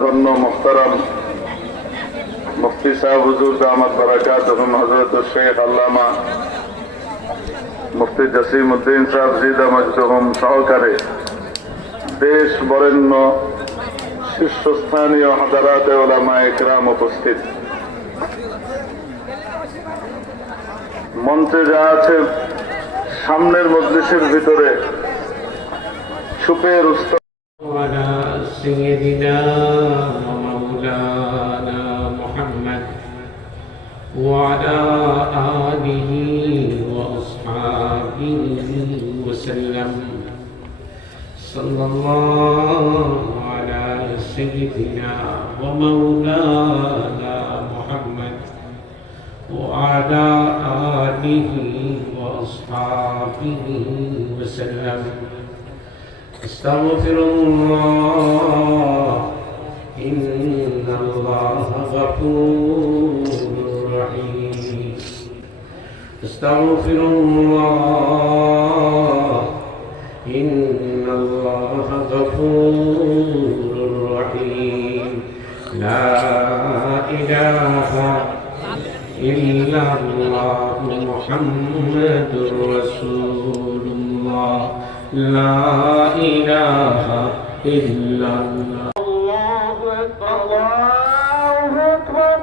ধন্য মোহতারাম মুফতি সাহেব হুজুর দামাত বারাকাতুহুম হযরত শেখ আল্লামা মুফতি জসিম উদ্দিন সাহেব জিদা মজদুহুম সহকারে দেশ বরেণ্য শীর্ষস্থানীয় হাজারাতে উলামায়ে ইকরাম উপস্থিত, মঞ্চে যা আছে সামনের মজলিসের ভিতরে সুপের উস্তাদ سيدنا ومولانا محمد وعلى آله وأصحابه وسلم صلى الله على سيدنا ومولانا محمد وعلى آله وأصحابه وسلم. استغفر الله إن الله غفور رحيم. استغفر الله إن الله غفور رحيم. لا إله إلا الله محمد رسول الله. لا إله إلا الله. الله أكبر الله أكبر.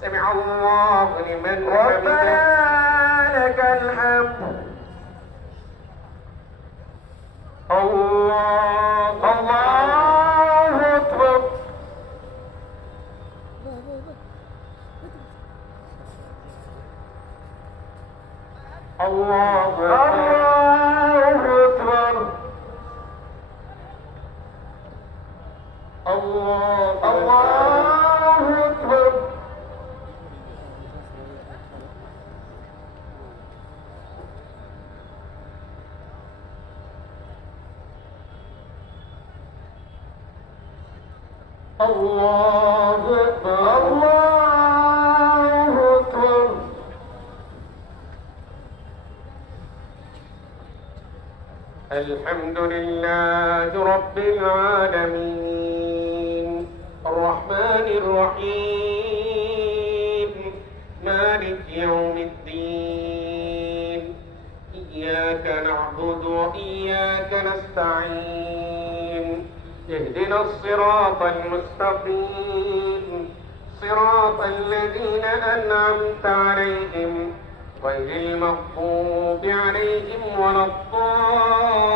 سمع الله لمن حمده لك الحمد. الله الله أكبر. الله أكبر. الله أكبر. الله أكبر. الله أكبر. الحمد لله رب العالمين الرحمن الرحيم مالك يوم الدين إياك نعبد وإياك نستعين اهدنا الصراط المستقيم صراط الذين أنعمت عليهم غير المغضوب عليهم ولا الضالين.